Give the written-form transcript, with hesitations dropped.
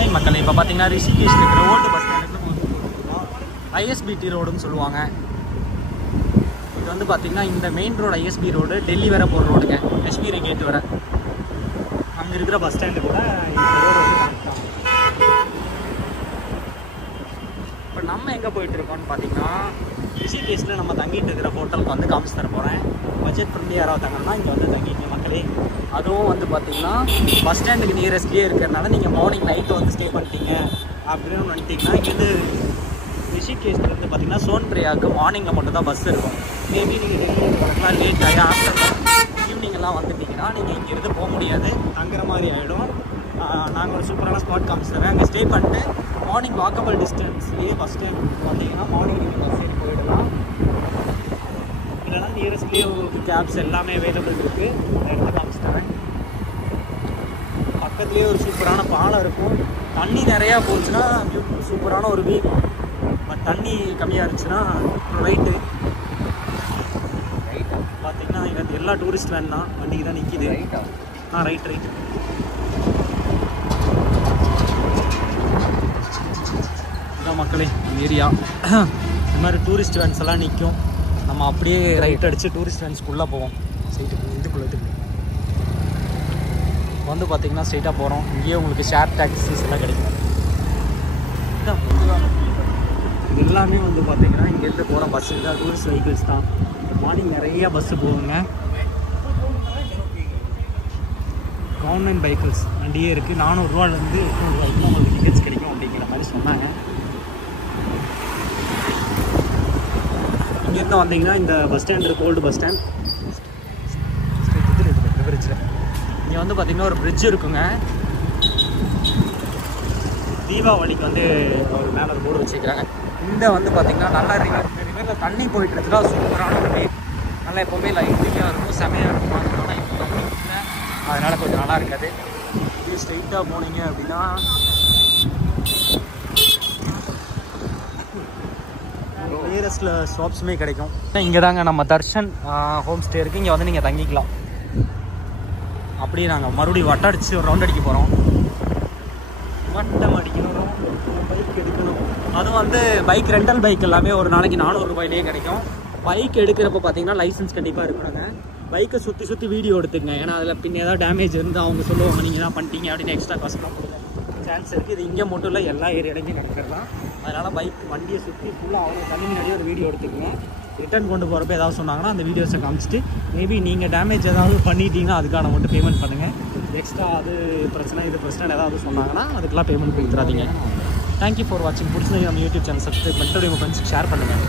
Hi மக்கள், இப்போ பார்த்தீங்கன்னா ரிஷிகேஷில் இருக்கிற ஓல்டு பஸ் ஸ்டாண்டுக்கு ஐஎஸ்பிடி ரோடுன்னு சொல்லுவாங்க. இது வந்து பார்த்தீங்கன்னா இந்த main road ISP road, Delhi வர போகிற ரோடுங்க, காஷ்மீரி கேட் வர. அங்கே இருக்கிற பஸ் ஸ்டாண்டு கூட இந்த ரோடு வந்து கனெக்ட் ஆகும். இப்போ நம்ம எங்கே போயிட்டுருக்கோம்னு பார்த்தீங்கன்னா ரிஷிகேஷில் நம்ம தங்கிட்டு இருக்கிற ஹோட்டலுக்கு வந்து காமிச்சு தர போகிறேன். பட்ஜெட் ஃப்ரெண்ட்லி யாராவது தங்கன்னா இங்கே வந்து தங்கிங்க மக்களே. அதுவும் வந்து பார்த்தீங்கன்னா பஸ் ஸ்டாண்டுக்கு நியரஸ்ட்லேயே இருக்கிறதுனால நீங்கள் மார்னிங் நைட்டு வந்து ஸ்டே பண்ணிட்டீங்க அப்படின்னு வந்துட்டிங்கன்னா இங்கேருந்து ரிஷிகேஷ்லேருந்து பார்த்தீங்கன்னா சோன்பிரியாவுக்கு மார்னிங்கில் மட்டும் தான் பஸ் இருக்கும். மேபி நீங்கள் டெல்லியில் வரலாம் லேட் ஆகி ஆஃப்டர் ஈவினிங்கெல்லாம் வந்துட்டிங்கன்னா நீங்கள் இங்கேருந்து போக முடியாது, தங்குற மாதிரி ஆகிடும். நாங்கள் ஒரு சூப்பரான ஸ்பாட் காமிச்சு தரேன். அங்கே ஸ்டே பண்ணிட்டு மார்னிங் வாக்கபிள் டிஸ்டன்ஸ்லேயே பஸ் ஸ்டாண்ட் பார்த்தீங்கன்னா மார்னிங் நீங்கள் பஸ் ஏறி போயிடலாம். இல்லைனா நியரஸ்ட்லேயே உங்களுக்கு கேப்ஸ் எல்லாமே அவைலபிள் இருக்குது. அதை எடுத்து காமிச்சு தரேன். பக்கத்துலேயே ஒரு சூப்பரான பாலம் இருக்கும். தண்ணி நிறையா போச்சுன்னா சூப்பரான ஒரு வியூ. பட் தண்ணி கம்மியாக இருந்துச்சுன்னா ரைட்டு பார்த்தீங்கன்னா இங்கே எல்லா டூரிஸ்ட் வேன் தான் வண்டிக்கு தான் நிற்கிது. ரைட் இதான் மக்களே ஏரியா. இந்த மாதிரி டூரிஸ்ட் வேன்ஸ் எல்லாம் நிற்கும். நம்ம அப்படியே ரைட் அடித்து டூரிஸ்ட் வேன்ஸ்குள்ளே போவோம். இதுக்குள்ளே வந்து பார்த்தீங்கன்னா ஸ்ட்ரெயிட்டாக போகிறோம். இங்கேயே உங்களுக்கு ஷேர் டாக்ஸிஸ் எல்லாம் கிடைக்கும். இது எல்லாமே வந்து பார்த்தீங்கன்னா இங்கேருந்து போகிற பஸ்ஸு தான், டூரிஸ்ட் வெஹிக்கிள்ஸ் தான். மார்னிங் நிறைய பஸ்ஸு போகுங்க. கவர்மெண்ட் வெஹிக்கிள்ஸ் வண்டியே இருக்குது. 400 800 உங்களுக்கு டிக்கெட்ஸ் கிடைக்கும் அப்படிங்கிற மாதிரி சொன்னாங்க. இங்கேருந்து வந்தீங்கன்னா இந்த பஸ் ஸ்டாண்ட் இருக்குது, ஓல்டு பஸ் ஸ்டாண்ட். பிரிட்ஜில் இங்கே வந்து பார்த்திங்கன்னா ஒரு பிரிட்ஜ் இருக்குங்க. தீபாவளிக்கு வந்து ஒரு மேலே ஒரு போர்டு வச்சுக்கிறாங்க. இந்த வந்து பார்த்திங்கன்னா நல்லா ரிவரில் தண்ணி போயிட்டு இருக்குதா, சூப்பரான ஒரு நல்லா எப்போவுமே லைட்டிங்காக இருக்கும், செமையாக இருக்கும். அதனால இப்போ தண்ணி இல்லை, அதனால் கொஞ்சம் நல்லா இருக்காது. இது ஸ்ட்ரெயிட்டாக போனீங்க அப்படின்னா நியரஸ்ட்டில் ஷாப்ஸுமே கிடைக்கும். இங்கே தாங்க நம்ம தர்ஷன் ஹோம் ஸ்டே இருக்குது. இங்கே வந்து நீங்கள் தங்கிக்கலாம். அப்படியே நாங்கள் மறுபடியும் வட்டம் அடித்து ஒரு ரவுண்ட் அடிக்க போகிறோம். வட்டம் அடிக்கணும், பைக் எடுக்கணும். அதுவும் வந்து பைக் ரெண்டல் பைக் எல்லாமே ஒரு நாளைக்கு 400 ரூபாயிலே கிடைக்கும். பைக் எடுக்கிறப்ப பார்த்தீங்கன்னா லைசன்ஸ் கண்டிப்பாக இருக்கணுங்க. பைக்கை சுற்றி வீடியோ எடுத்துங்க. ஏன்னா அதில் பின்ன ஏதாவது டேமேஜ் இருந்தால் அவங்க சொல்லுவாங்க நீங்கள் தான் பண்ணிட்டீங்க அப்படின்னு எக்ஸ்ட்ரா காசுலாம் கொடுங்க சான்ஸ் இருக்குது. இது இங்கே மட்டும் இல்லை, எல்லா ஏரியாலையும் நடக்கிறதான். அதனால் பைக் வண்டியை சுற்றி ஃபுல்லாக அவங்க தண்ணி முன்னாடியே ஒரு வீடியோ எடுத்துக்கோங்க. ரிட்டர்ன் கொண்டு போகிறப்ப ஏதாவது சொன்னாங்கன்னா அந்த வீடியோஸை காமிச்சிட்டு மேபி நீங்கள் டேமேஜ் ஏதாவது பண்ணிட்டீங்கன்னா அதுக்கான மட்டும் பேமெண்ட் பண்ணுங்கள். எக்ஸ்ட்ரா அது பிரச்சனை இது பிரச்சனை ஏதாவது சொன்னாங்கன்னா அதுக்கெல்லாம் பேமெண்ட் கொடுத்துறாதீங்க. தேங்க்யூ ஃபார் வாட்சிங். பிடிச்சது நம்ம யூடியூப் சேனல் சப்ஸ்கிரைப் பண்ணிட்டு உங்கள் ஃப்ரெண்ட்ஸுக்கு ஷேர் பண்ணுங்கள்.